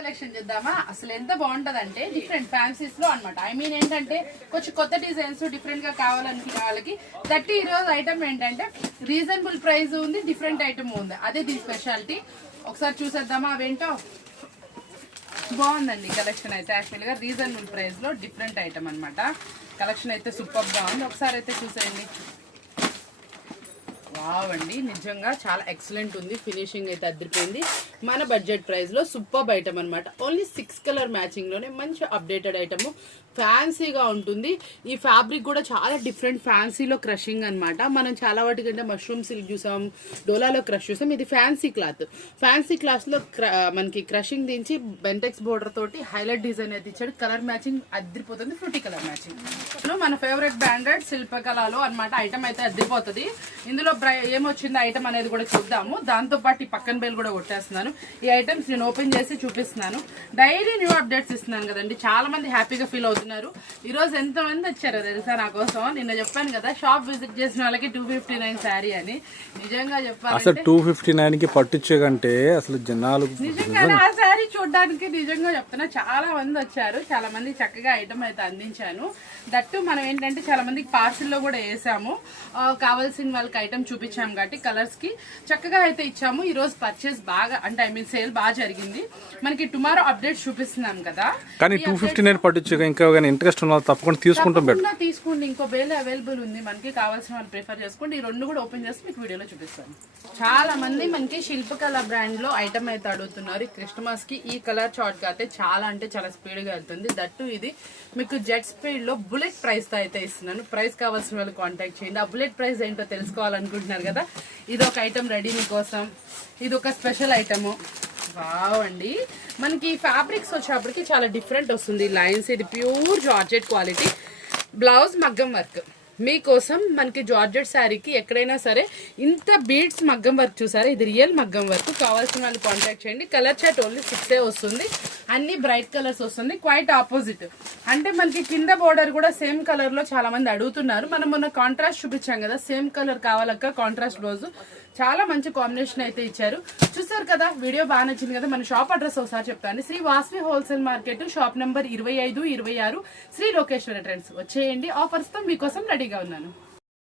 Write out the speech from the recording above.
Collection చూద్దామా. అసలు ఎంత బాగుంటదంటే డిఫరెంట్ ఫ్యాన్సీస్ లో అనమాట. ఐ మీన్ ఏంటంటే కొంచెం కొత్త డిజైన్స్ డిఫరెంట్ గా కావాలనుకునే వాళ్ళకి దట్టి ఈ రోజు ఐటమ్ ఏంటంటే రీజనబుల్ ప్రైస్ ఉంది, డిఫరెంట్ ఐటమ్ ఉంది. అదే దీని స్పెషాలిటీ. ఒకసారి చూసేద్దామా అవేంటో. బాగుందండి కలెక్షన్ అయితే. యాక్చువల్ గా రీజనబుల్ ప్రైస్ లో డిఫరెంట్ ఐటమ్ అనమాట. కలెక్షన్ అయితే సూపర్ గా ఉంది. ఒకసారి అయితే చూసేయండి. వావ్ అండి, నిజంగా చాలా ఎక్సలెంట్ ఉంది. ఫినిషింగ్ అయితే అదిరిపోయింది. మన బడ్జెట్ ప్రైస్ లో సూపర్ ఐటమ్ అనమాట. ఓన్లీ 6 కలర్ మ్యాచింగ్ లోనే మంచి అప్డేటెడ్ ఐటమ్, ఫ్యాన్సీగా ఉంటుంది. ఈ ఫ్యాబ్రిక్ కూడా చాలా డిఫరెంట్, ఫ్యాన్సీలో క్రషింగ్ అనమాట. మనం చాలా వాటి కంటే మష్రూమ్ సిల్క్ చూసాం, డోలాలో క్రష్ చూసాం. ఇది ఫ్యాన్సీ క్లాత్. ఫ్యాన్సీ క్లాత్ లో మనకి క్రషింగ్ దించి బెంటెక్స్ బోర్డర్ తోటి హైలైట్ డిజైన్ అయితే ఇచ్చాడు. కలర్ మ్యాచింగ్ అదిరిపోతుంది, ఫ్రూటీ కలర్ మ్యాచింగ్. మన ఫేవరెట్ బ్రాండెడ్ శిల్పకళలో అనమాట. ఐటమ్ అయితే అదిరిపోతుంది. ఇందులో ఏమొచ్చింది ఐటమ్ అనేది కూడా చూద్దాము. దాంతో పాటు ఈ పక్కన బేల్ కూడా కొట్టేస్తున్నాను. ఈ ఐటమ్స్ నేను ఓపెన్ చేసి చూపిస్తున్నాను. డైలీ న్యూ అప్డేట్స్ ఇస్తున్నాను కదండి. చాలా మంది హ్యాపీగా ఫీల్ అవుతున్నారు. ఈ రోజు ఎంత మంది వచ్చారో తెలుసా నా కోసం. నిన్న చెప్పాను కదా షాప్ విజిట్ చేసిన వాళ్ళకి 259 శారీ అని. నిజంగా చెప్పాను, అసలు 259 కి పట్టుచ్చే కంటే అసలు జనాలు నిజంగా ఆ శారీ చూడడానికి నిజంగా చెప్తున్నా చాలా మంది వచ్చారు. చాలా మంది చక్కగా ఐటమ్ అయితే అందించాను. దట్టు మనం ఏంటంటే చాలా మందికి పార్సిల్లో కూడా వేసాము. కావాల్సిన వాళ్ళకి ఐటమ్ చూపించాము కాబట్టి కలర్స్ కి చక్కగా అయితే ఇచ్చాము. ఈ రోజు పర్చేస్ బాగా అంటే ఐ మీన్ సేల్ బాగా జరిగింది. మనకి టుమారో అప్డేట్ చూపిస్తున్నాం కదా. కానీ 259 పట్టుచ్చు. ఇంకా ఇంట్రెస్ట్ ఉన్న తప్పకుండా తీసుకుంటాం. తీసుకోండి. ఇంకో బేల్ అవైలబుల్ ఉంది. మనకి కావాల్సిన వాళ్ళు ప్రిఫర్ చేసుకోండి. ఈ రెండు కూడా ఓపెన్ చేసి మీకు వీడియోలో చూపిస్తాను. చాలా మంది మనకి శిల్పకళ బ్రాండ్ లో ఐటమ్ అయితే అడుగుతున్నారు. క్రిస్టమస్ కి ఈ కలర్ చార్ట్ గా అయితే చాలా అంటే చాలా స్పీడ్ గా వెళ్తుంది. దట్టు ఇది మీకు జెట్ స్పీడ్ లో బుల్లెట్ ప్రైస్ తో అయితే ఇస్తున్నాను. ప్రైస్ కావాల్సిన వాళ్ళు కాంటాక్ట్ చేయండి. ఆ బుల్లెట్ ప్రైస్ ఏంటో తెలుసుకోవాలనుకుంటున్నారు కదా, ఇది ఒక ఐటమ్ రెడీ మీకోసం. ఇది ఒక స్పెషల్ ఐటమ్. వావ్ అండి, మనకి ఫ్యాబ్రిక్స్ వచ్చేప్పటికి చాలా డిఫరెంట్ వస్తుంది. లైన్స్ ఇది ప్యూర్ జార్జెట్ క్వాలిటీ. బ్లౌజ్ మగ్గం వర్క్ మీకోసం. మనకి జార్జెట్ శారీకి ఎక్కడైనా సరే ఇంత బీడ్స్ మగ్గం వర్క్ చూసారా, ఇది రియల్ మగ్గం వర్క్. కావాల్సిన వాళ్ళు కాంటాక్ట్ చేయండి. కలర్ చార్ట్ ఓన్లీ 6 వస్తుంది. అన్ని బ్రైట్ కలర్స్ వస్తుంది. క్వైట్ ఆపోజిట్ అంటే మనకి కింద బోర్డర్ కూడా సేమ్ కలర్ లో చాలా మంది అడుగుతున్నారు. మనం మొన్న కాంట్రాస్ట్ చూపించాం కదా, సేమ్ కలర్ కావాలక్క కాంట్రాస్ట్ బ్లౌజ్. చాలా మంచి కాంబినేషన్ అయితే ఇచ్చారు. చూసారు కదా, వీడియో బాగా నచ్చింది కదా. మన షాప్ అడ్రస్ ఒకసారి చెప్తాను. Shri Vasavi wholesale market, shop number 25, 26, Shri Lokeshwara trends. వచ్చేయండి. ఆఫర్స్ తో మీకోసం రెడీగా ఉన్నాను.